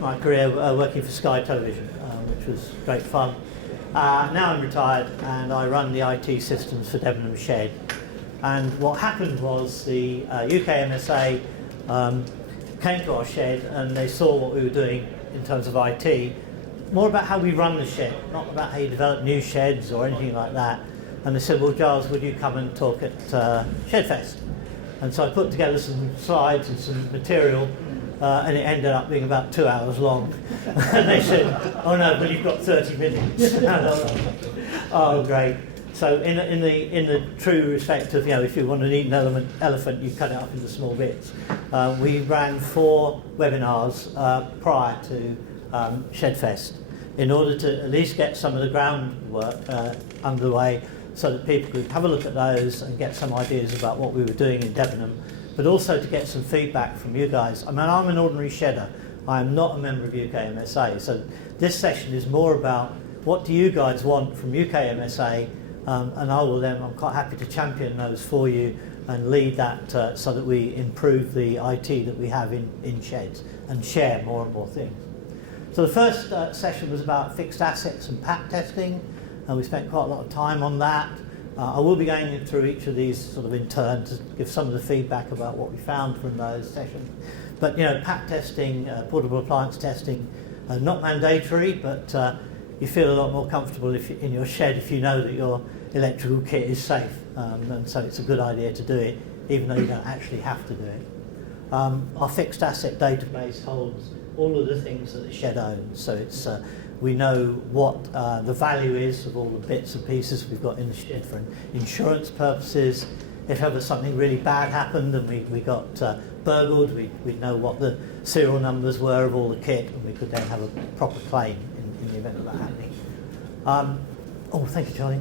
my career working for Sky Television, which was great fun. Now I'm retired and I run the IT systems for Debenham Shed. And what happened was the UK MSA came to our shed and they saw what we were doing in terms of IT, more about how we run the shed, not about how you develop new sheds or anything like that. And they said, well, Giles, would you come and talk at ShedFest? And so I put together some slides and some material, and it ended up being about 2 hours long. And they said, oh no, but you've got 30 minutes. Oh, great. So in the true respect of, if you want to eat an elephant, you cut it up into small bits. We ran 4 webinars prior to ShedFest in order to at least get some of the groundwork underway, so that people could have a look at those and get some ideas about what we were doing in Debenham, but also to get some feedback from you guys. I mean, I'm an ordinary shedder. I am not a member of UK MSA, so this session is more about what do you guys want from UK MSA, and I'm quite happy to champion those for you and lead that so that we improve the IT that we have in sheds and share more and more things. So the first session was about fixed assets and pack testing. We spent quite a lot of time on that. I will be going through each of these sort of in turn to give some of the feedback about what we found from those sessions. But pack testing, portable appliance testing, not mandatory, but you feel a lot more comfortable in your shed if you know that your electrical kit is safe. And so it's a good idea to do it, even though you don't actually have to do it. Our fixed asset database holds all of the things that the shed owns. So it's we know what the value is of all the bits and pieces we've got in the shed for insurance purposes. If ever something really bad happened and we got burgled, we'd know what the serial numbers were of all the kit, and we could then have a proper claim in the event of that happening. Thank you, Charlie.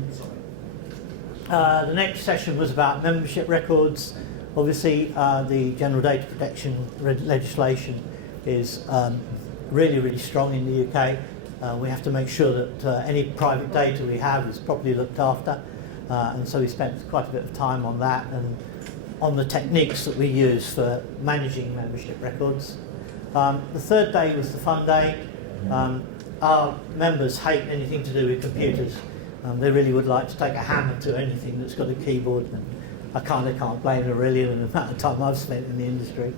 The next session was about membership records. Obviously, the General Data Protection legislation is really, really strong in the UK. We have to make sure that any private data we have is properly looked after, and so we spent quite a bit of time on that and on the techniques that we use for managing membership records. The third day was the fun day. Our members hate anything to do with computers. They really would like to take a hammer to anything that's got a keyboard, and I kind of can't blame them really in the amount of time I've spent in the industry.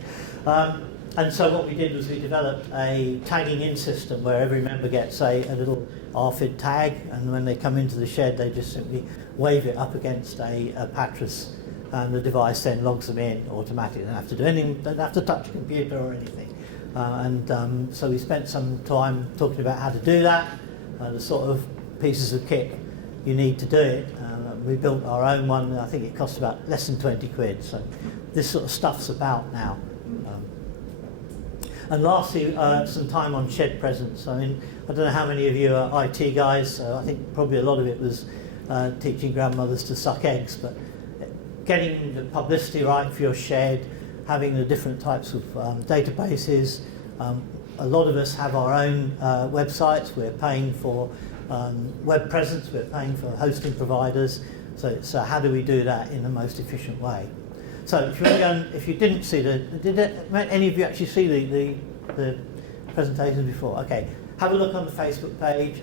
And so what we did was we developed a tagging in system where every member gets a little RFID tag, and when they come into the shed they just simply wave it up against a patras, and the device then logs them in automatically. They don't have to do anything, don't have to touch a computer or anything. So we spent some time talking about how to do that, the sort of pieces of kit you need to do it. We built our own one. I think it cost about less than 20 quid. So this sort of stuff's about now. And lastly, some time on shed presence. I mean, I don't know how many of you are IT guys, so I think probably a lot of it was teaching grandmothers to suck eggs, but getting the publicity right for your shed, having the different types of databases. A lot of us have our own websites. We're paying for web presence, we're paying for hosting providers. So it's how do we do that in the most efficient way? So if you want to go and, if you didn't see did any of you actually see the presentations before? Okay, have a look on the Facebook page.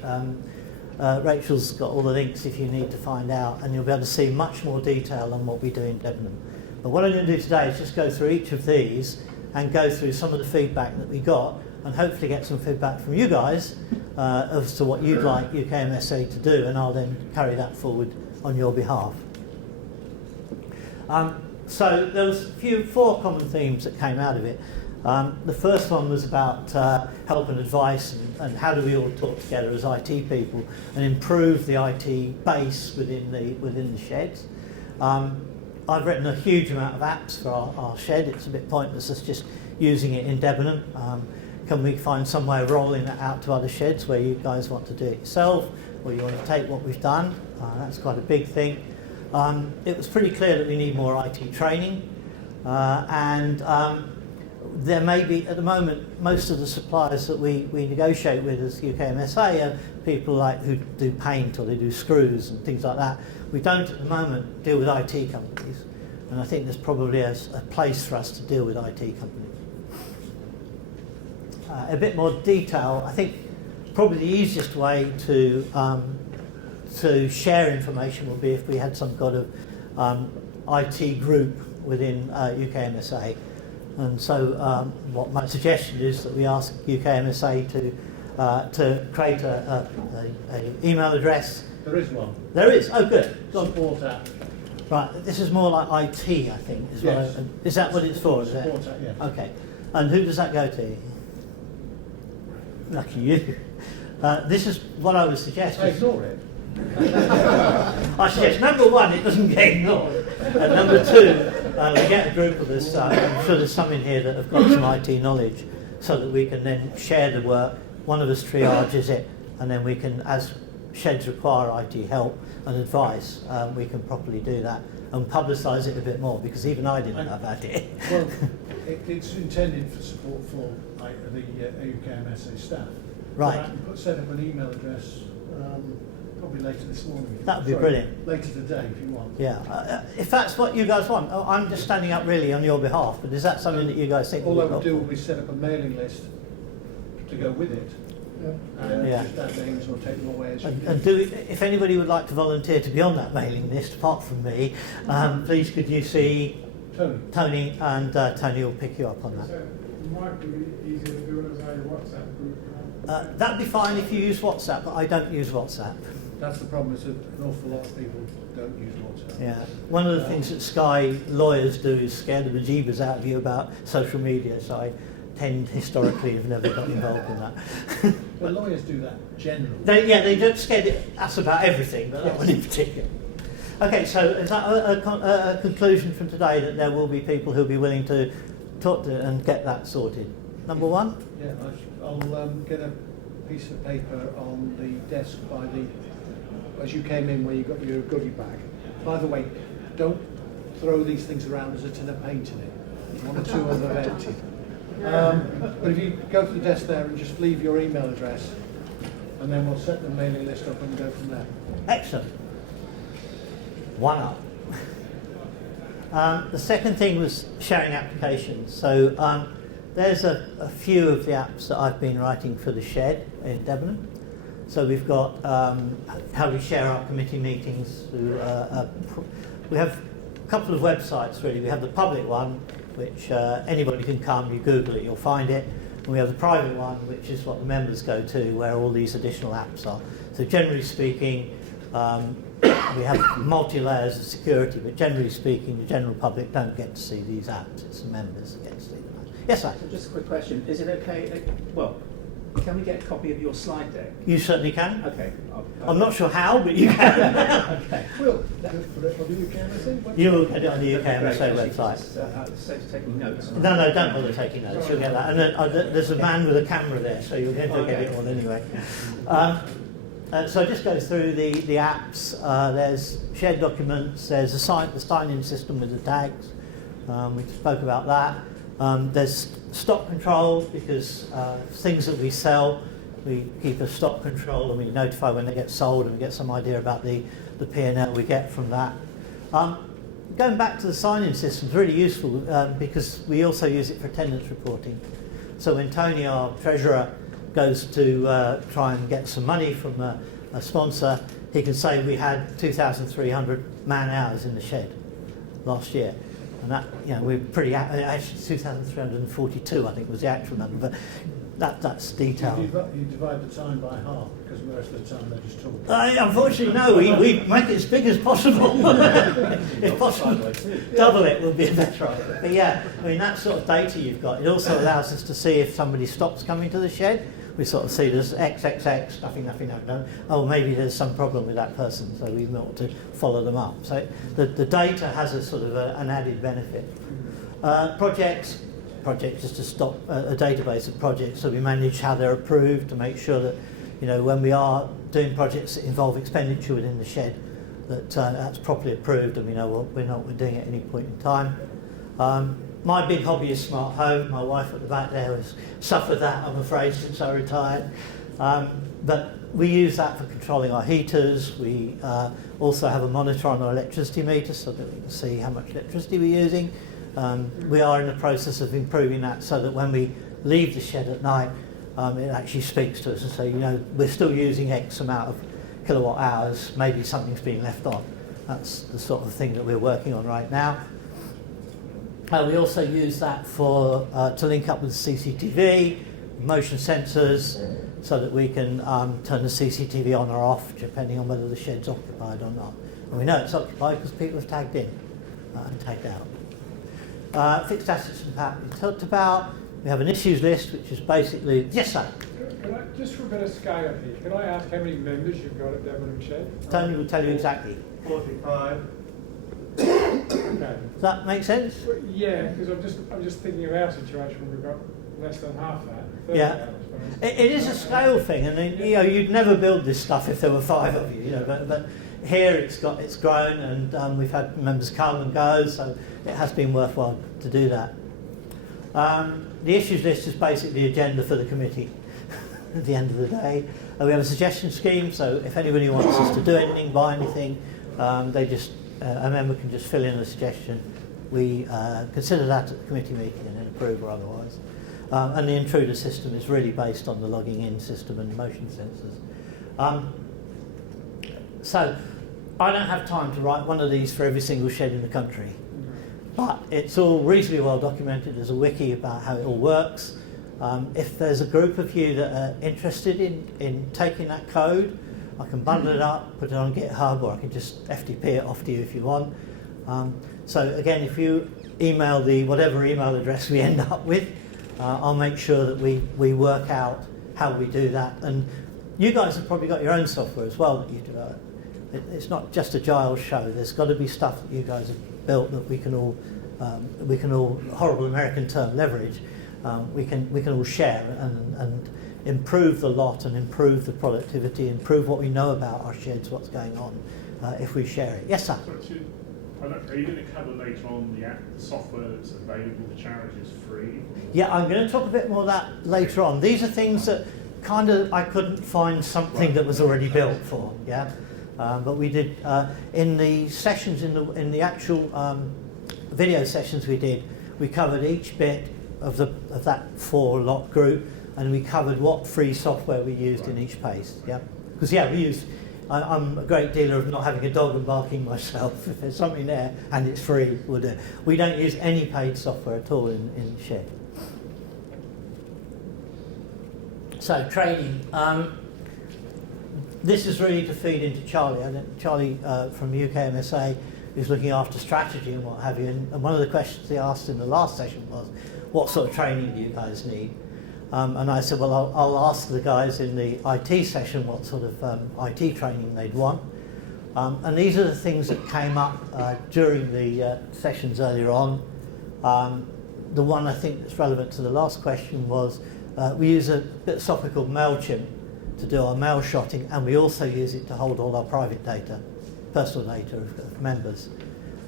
Rachel's got all the links if you need to find out, and you'll be able to see much more detail on what we do in Debenham. But what I'm going to do today is just go through each of these and go through some of the feedback that we got, and hopefully get some feedback from you guys as to what you'd like UKMSA to do, and I'll then carry that forward on your behalf. So there was 4 common themes that came out of it. The first one was about help and advice, and how do we all talk together as IT people and improve the IT base within the sheds. I've written a huge amount of apps for our shed. It's a bit pointless us just using it in Debenham. Can we find some way of rolling that out to other sheds where you guys want to do it yourself, or you want to take what we've done? That's quite a big thing. It was pretty clear that we need more IT training, and there may be, at the moment, most of the suppliers that we negotiate with as UKMSA are people like who do paint or they do screws and things like that. We don't at the moment deal with IT companies, and I think there's probably a place for us to deal with IT companies. a bit more detail, I think probably the easiest way to share information would be if we had some kind of IT group within UK MSA. And so what my suggestion is that we ask UK MSA to create a email address. There is one. There is? Oh, good. Support app. Right, this is more like IT, I think. Yes. Is that what it's for? Is it? Support app, yeah. Okay. And who does that go to? Lucky you. This is what I would suggest. I ignore it. I suggest, number one, it doesn't get ignored. Number two, we get a group of us, I'm sure there's some in here that have got some IT knowledge, so that we can then share the work. One of us triages it, and then we can, as sheds require IT help and advice, we can properly do that and publicise it a bit more, because even I didn't know about it. Well, it's intended for support for the UKMSA staff. Right. I can set up an email address probably later this morning. That would be brilliant. Later today, if you want. Yeah, if that's what you guys want. I'm just standing up really on your behalf, but is that something that you guys think All I would be would do helpful? would be set up a mailing list to go with it. And Yeah. just add names or take them away as you And if anybody would like to volunteer to be on that mailing list, apart from me, please could you see Tony, and Tony will pick you up on that. So it might be easier to do it as a WhatsApp group. That'd be fine if you use WhatsApp, but I don't use WhatsApp. That's the problem, is that an awful lot of people don't use WhatsApp. Yeah. One of the things that Sky lawyers do is scare the bejeebers out of you about social media, so I tend historically have never got involved in that. But lawyers do that generally. They don't scare us about everything, but that one in particular. Okay, so is that a conclusion from today, that there will be people who'll be willing to talk to and get that sorted? Number one? Yeah, I'll get a piece of paper on the desk by the, as you came in where you got your goodie bag. By the way, don't throw these things around as a tin of paint in it. One or two of them empty. But if you go to the desk there and just leave your email address, and then we'll set the mailing list up and go from there. Excellent. One up. The second thing was sharing applications. So there's a few of the apps that I've been writing for the shed in Debenham. So we've got how we share our committee meetings. We have a couple of websites really. We have the public one, which anybody can come, you Google it, you'll find it. And we have the private one, which is what the members go to, where all these additional apps are. So generally speaking, we have multi-layers of security, but generally speaking, the general public don't get to see these apps. It's the members that get to see them. Yes, sir? So just a quick question. Is it okay, well, can we get a copy of your slide deck? You certainly can. Okay. I'm not sure how, but you can. Okay. We'll put it on the UKMSA website. You'll get it on the UKMSA Great, website. Safe taking notes. No, don't bother taking notes. You'll get that. And then, there's a man with a camera there, so you'll get to get it all anyway. So I just go through the apps. There's shared documents. There's the sign-in system with the tags. We spoke about that. There's stock control, because things that we sell, we keep a stock control and we notify when they get sold, and we get some idea about the P&L we get from that. Going back to the sign-in system is really useful because we also use it for attendance reporting. So when Tony, our treasurer, goes to try and get some money from a sponsor, he can say we had 2,300 man-hours in the shed last year. And that, we're pretty, actually 2,342 I think was the actual number, but that's detail. You divide the time by half, because the rest of the time they're just talking. Unfortunately, no, we make it as big as possible. If possible, double it would be a better idea. But yeah, I mean, that sort of data you've got, it also allows us to see if somebody stops coming to the shed. We sort of see there's XXX, nothing, no. Oh, maybe there's some problem with that person, so we want to follow them up. So the data has a sort of an added benefit. Projects is to stop a database of projects, so we manage how they're approved to make sure that, when we are doing projects that involve expenditure within the shed, that that's properly approved and we know what we're doing at any point in time. My big hobby is smart home. My wife at the back there has suffered that, I'm afraid, since I retired. But we use that for controlling our heaters. We also have a monitor on our electricity meter so that we can see how much electricity we're using. We are in the process of improving that so that when we leave the shed at night, it actually speaks to us and say, you know, we're still using X amount of kilowatt hours, maybe something's been left on. That's the sort of thing that we're working on right now. We also use that for to link up with CCTV, motion sensors, so that we can turn the CCTV on or off depending on whether the shed's occupied or not. And we know it's occupied because people have tagged in and tagged out. Fixed assets and power we talked about. We have an issues list, which is basically, yes sir? Can I, just for a bit of scale here, can I ask how many members you've got at Debenham Shed? Tony will tell you exactly. 45. Okay. Does that make sense? Well, yeah, because I'm just thinking of our situation where we've got less than half that. 30 Yeah. I suppose. It is a scale thing, and you know, you'd never build this stuff if there were 5 of you. You know, but here it's grown, and we've had members come and go, so it has been worthwhile to do that. The issues list is basically the agenda for the committee at the end of the day. We have a suggestion scheme, so if anybody wants us to do anything, buy anything, a member can just fill in a suggestion. We consider that at the committee meeting and then approve or otherwise. And the intruder system is really based on the logging in system and motion sensors. So I don't have time to write one of these for every single shed in the country. But it's all reasonably well documented. There's a wiki about how it all works. If there's a group of you that are interested in taking that code, I can bundle it up, put it on GitHub, or I can just FTP it off to you if you want. So again, if you email the whatever email address we end up with, I'll make sure that we work out how we do that. And you guys have probably got your own software as well that you develop. It's not just a Giles show. There's got to be stuff that you guys have built that we can all, horrible American term, leverage. We can all share and improve the lot and improve the productivity, improve what we know about our sheds, what's going on, if we share it. Yes, sir? Are you going to cover later on the software that's available to charities free? Yeah, I'm going to talk a bit more of that later on. These are things that kind of I couldn't find something that was already built for, yeah? But we did, in the sessions, in the actual video sessions we did, we covered each bit of that 4-lot group, and we covered what free software we used in each place, yeah? Because, yeah, we use, I'm a great dealer of not having a dog and barking myself. If there's something there and it's free, we'll do it. We don't use any paid software at all in Shed. So, training. This is really to feed into Charlie. Charlie from UKMSA is looking after strategy and what have you. And one of the questions he asked in the last session was, what sort of training do you guys need? And I said, well, I'll ask the guys in the IT session what sort of IT training they'd want. And these are the things that came up during the sessions earlier on. The one I think that's relevant to the last question was we use a bit of software called MailChimp to do our mail shotting, and we also use it to hold all our private data, personal data of members.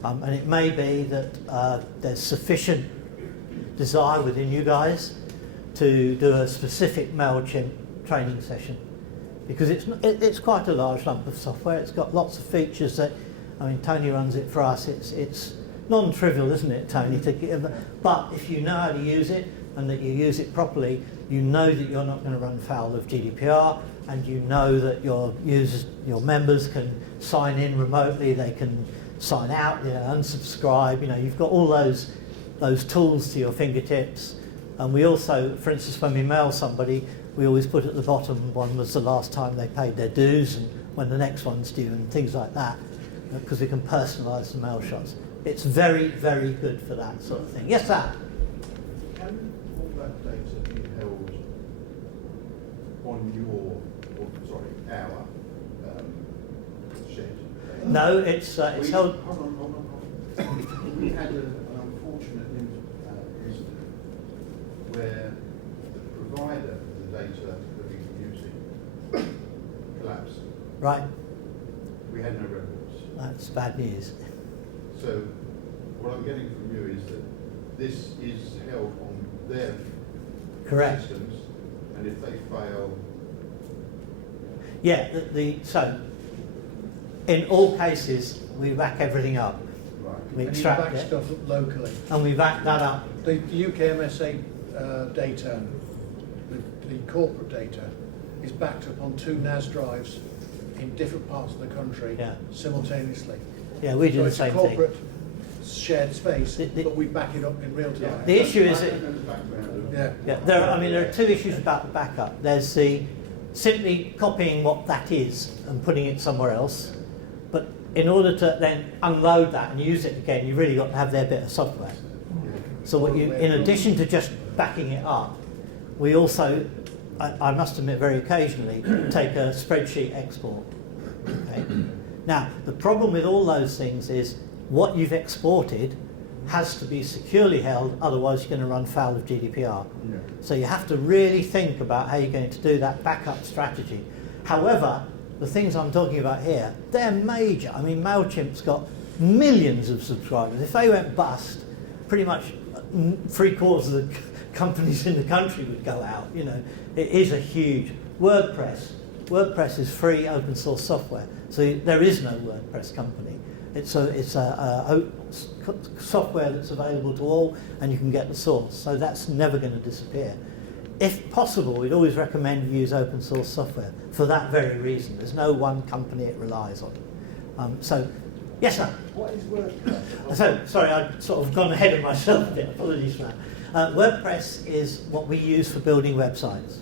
And it may be that there's sufficient desire within you guys to do a specific MailChimp training session, because it's quite a large lump of software. It's got lots of features that, I mean, Tony runs it for us. It's non-trivial, isn't it, Tony? But if you know how to use it and that you use it properly, you know that you're not going to run foul of GDPR, and you know that your users, your members can sign in remotely, they can sign out, unsubscribe. You know, you've got all those tools to your fingertips. And we also, for instance, when we mail somebody, we always put at the bottom when was the last time they paid their dues and when the next one's due and things like that, because we can personalise the mail shots. It's very, very good for that sort of thing. Yes, sir? Can all that data be held on our shed? No, it's held. Hold on. We had an unfortunate incident where the provider of the data that we were using collapsed. Right. We had no records. That's bad news. So what I'm getting from you is that this is held on their Correct. systems, and if they fail... Yeah, so in all cases, we back everything up. Right. We And you extract back it, stuff up locally. and we back that up. The UKMSA data the corporate data is backed up on 2 NAS drives in different parts of the country Yeah. simultaneously. Yeah, we do So the it's a same thing. corporate shared space, The- but we back it up in real time. The issue is that Yeah. yeah, there are 2 issues about the backup. There's the simply copying what that is and putting it somewhere else. But in order to then unload that and use it again, you've really got to have their bit of software. So what you, in addition to just backing it up, we also, I must admit very occasionally, take a spreadsheet export. Okay? Now, the problem with all those things is what you've exported has to be securely held, otherwise you're going to run foul of GDPR. So you have to really think about how you're going to do that backup strategy. However, the things I'm talking about here, they're major. I mean, MailChimp's got millions of subscribers. If they went bust, pretty much 3/4 of the companies in the country would go out. You know, it is a huge. WordPress is free open source software, so there is no WordPress company. It's a software that's available to all, and you can get the source. So that's never going to disappear. If possible, we'd always recommend you use open source software for that very reason. There's no one company it relies on. So, yes, sir. What is WordPress? So, sorry, I've sort of gone ahead of myself a bit. Apologies for that. WordPress is what we use for building websites.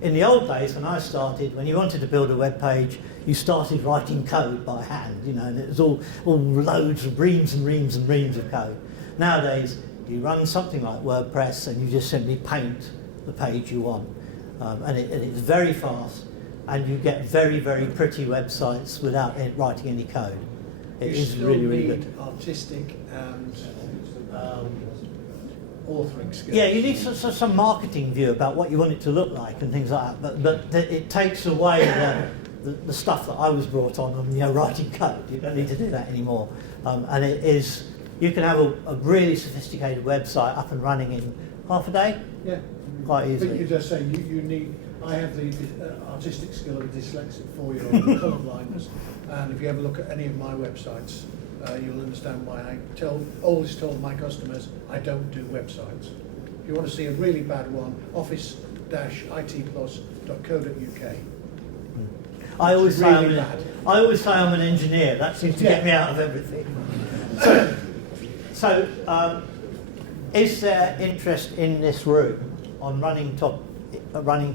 In the old days, when I started, when you wanted to build a web page, you started writing code by hand, you know, and it was all loads of reams and reams and reams of code. Nowadays, you run something like WordPress and you just simply paint the page you want. And it's very fast, and you get very, very pretty websites without writing any code. It You is still really, really need good. artistic and authoring skills. Yeah, you need some marketing view about what you want it to look like and things like that. But it takes away the stuff that I was brought on, you know, writing code. You don't need to do that anymore. And it is, you can have a really sophisticated website up and running in half a day, Yeah. quite But easily. you just say you need. I have the artistic skill of a dyslexic 4-year-old colourblindness, and if you ever look at any of my websites, you'll understand why I always told my customers I don't do websites. If you want to see a really bad one, office-itplus.co.uk. I always say really bad. I always say I'm an engineer. That seems to get me out of everything. So, is there interest in this room on running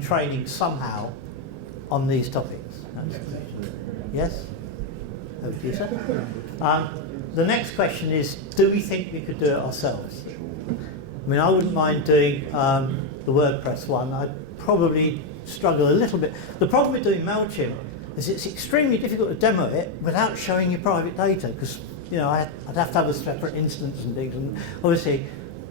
training somehow on these topics? Yes? Over to you, sir. The next question is, do we think we could do it ourselves? I mean, I wouldn't mind doing the WordPress one. I'd probably struggle a little bit. The problem with doing MailChimp is it's extremely difficult to demo it without showing your private data, because, you know, I'd have to have a separate instance and things. And obviously,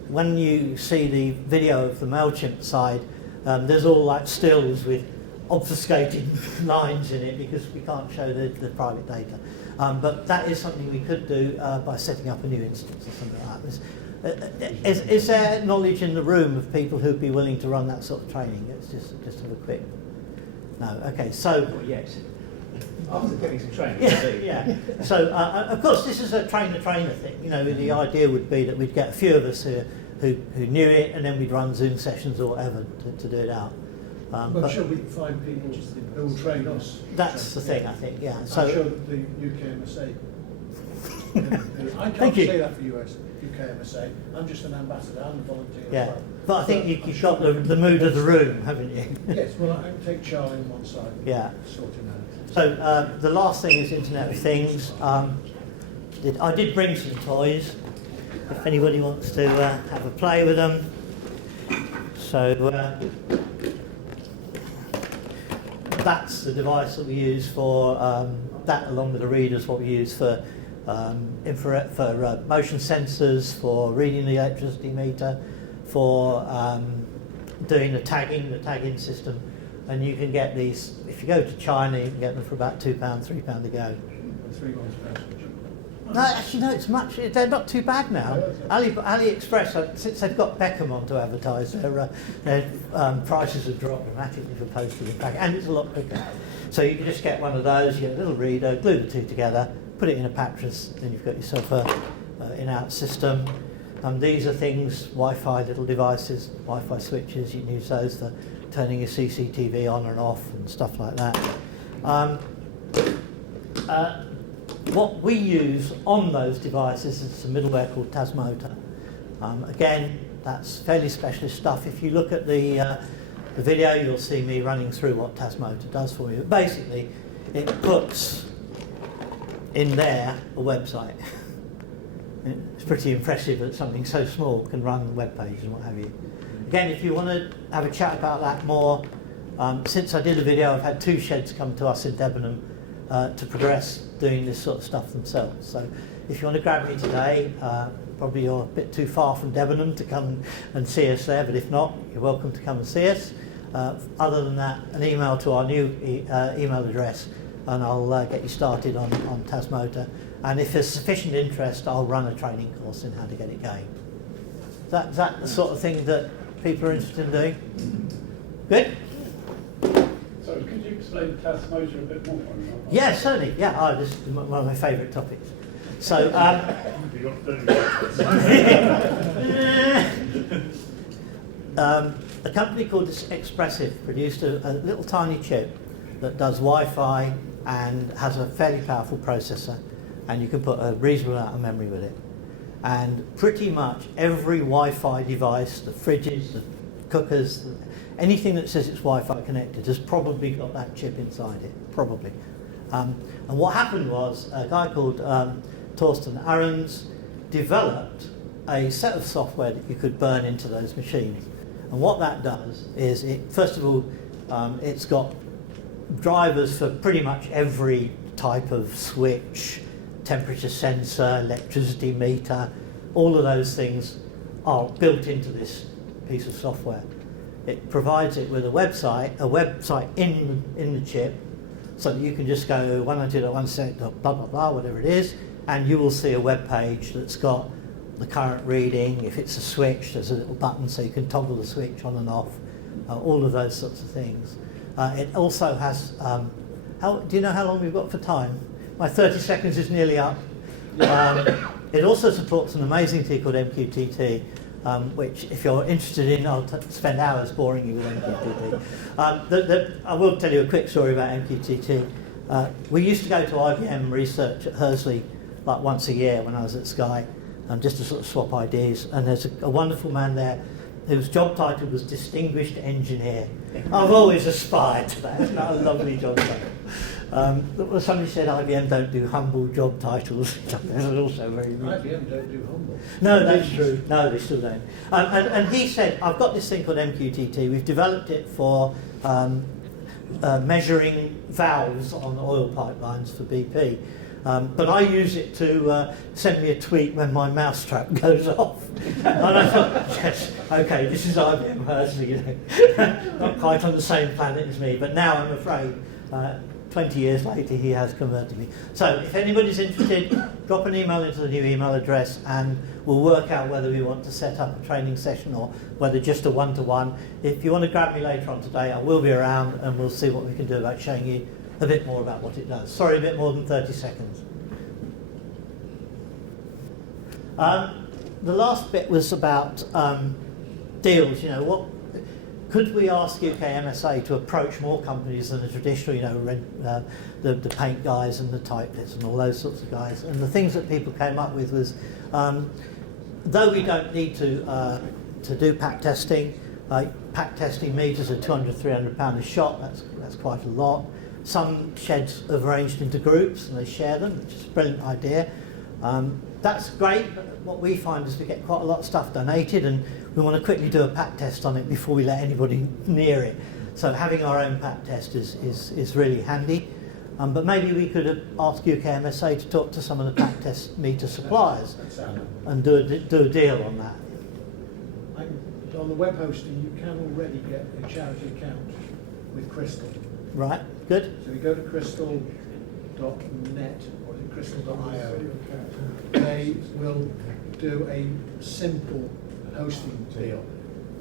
when you see the video of the MailChimp side, there's all like stills with obfuscated lines in it because we can't show the private data. But that is something we could do by setting up a new instance or something like that. Is there knowledge in the room of people who'd be willing to run that sort of training? Let's just have a quick. No, okay. So Well, yes. After getting some training. yeah. So of course, this is a trainer-trainer thing. You know, the idea would be that we'd get a few of us who knew it, and then we'd run Zoom sessions or whatever to do it out. But should we find people who will train us? That's the thing, I think. Yeah. I'm So sure that the UKMSA. I Thank can't you. say that for UKMSA. I'm just an ambassador. I'm a volunteer as yeah, well. but I think you've got the mood of the room, haven't you? Yes, well, I can take Charlie on one side. Yeah. Sort him out. So the last thing is Internet of Things. I did bring some toys, if anybody wants to have a play with them. So that's the device that we use for that, along with the readers, what we use for infrared, for motion sensors, for reading the electricity meter, for doing the tagging system. And you can get these, if you go to China, you can get them for about £2, £3 a go. 3 months ago. No, actually, no, they're not too bad now. AliExpress, since they've got Beckham on to advertise, their prices have dropped dramatically for postage and packing, and it's a lot quicker. So you can just get one of those, you get a little reader, glue the two together, put it in a pattress, then you've got yourself a in-out system. These are things, Wi-Fi little devices, Wi-Fi switches, you can use those for turning your CCTV on and off and stuff like that. What we use on those devices is a middleware called Tasmota. Again, that's fairly specialist stuff. If you look at the video, you'll see me running through what Tasmota does for you. But basically, it puts in there a website. It's pretty impressive that something so small can run web pages and what have you. Again, if you want to have a chat about that more, since I did the video, I've had 2 sheds come to us in Debenham to progress doing this sort of stuff themselves. So if you want to grab me today, probably you're a bit too far from Debenham to come and see us there, but if not, you're welcome to come and see us. Other than that, an email to our new email address, and I'll get you started on Tasmota. And if there's sufficient interest, I'll run a training course in how to get it going. Is that the sort of thing that people are interested in doing? Good? So could you explain Tasmota a bit more? Yeah, certainly. Yeah, this is one of my favourite topics. So, You got 30 a company called Expressive produced a little tiny chip that does Wi-Fi and has a fairly powerful processor, and you can put a reasonable amount of memory with it. And pretty much every Wi-Fi device, the fridges, the cookers, anything that says it's Wi-Fi connected has probably got that chip inside it, probably. And what happened was a guy called Torsten Ahrens developed a set of software that you could burn into those machines. And what that does is, first of all, it's got drivers for pretty much every type of switch, temperature sensor, electricity meter, all of those things are built into this piece of software. It provides it with a website in the chip, so that you can just go 192.168, blah blah blah, whatever it is, and you will see a web page that's got the current reading. If it's a switch, there's a little button so you can toggle the switch on and off, all of those sorts of things. It also has, do you know how long we've got for time? My 30 seconds is nearly up. It also supports an amazing thing called MQTT, which if you're interested in, I'll spend hours boring you with MQTT. I will tell you a quick story about MQTT. We used to go to IBM research at Hursley like once a year when I was at Sky, just to sort of swap ideas, and there's a wonderful man there whose job title was Distinguished Engineer. I've always aspired to that. Isn't that a lovely job title? Somebody said IBM don't do humble job titles. That's also very rude. IBM don't do humble. No, that's true. No, they still don't. And he said, I've got this thing called MQTT. We've developed it for measuring valves on oil pipelines for BP. But I use it to send me a tweet when my mousetrap goes off. And I thought, yes, okay, this is IBM Hursley, you know, not quite on the same planet as me. But now I'm afraid, 20 years later, he has converted me. So if anybody's interested, drop an email into the new email address and we'll work out whether we want to set up a training session or whether just a one-to-one. If you want to grab me later on today, I will be around and we'll see what we can do about showing you a bit more about what it does. Sorry, a bit more than 30 seconds. The last bit was about deals. You know, what could we ask UK MSA to approach more companies than the traditional, you know, the paint guys and the typists and all those sorts of guys? And the things that people came up with was, though we don't need to do pack testing meters are £200, £300 a shot. That's quite a lot. Some sheds have arranged into groups and they share them, which is a brilliant idea. That's great, but what we find is we get quite a lot of stuff donated and we want to quickly do a pack test on it before we let anybody near it. So having our own pack test is really handy. But maybe we could ask UK MSA to talk to some of the pack test meter suppliers and do a deal on that. On the web hosting, you can already get a charity account with Crystal. Right, good. So you go to crystal.net or is it crystal.io. They will do a simple hosting deal.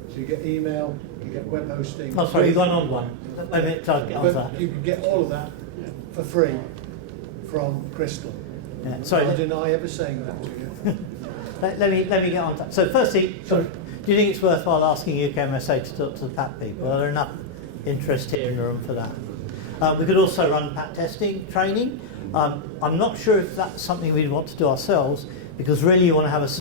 So you get email, you get web hosting. Oh, sorry, you've gone on one. Wait a minute, try to get on But that. you can get all of that for free from Crystal. Yeah, sorry. I deny ever saying that to you. let me get on to that. So firstly, Sorry. do you think it's worthwhile asking UKMSA to talk to the PAT people? Are there enough interest here in the room for that? We could also run PAT testing training. I'm not sure if that's something we'd want to do ourselves, because really you want to have a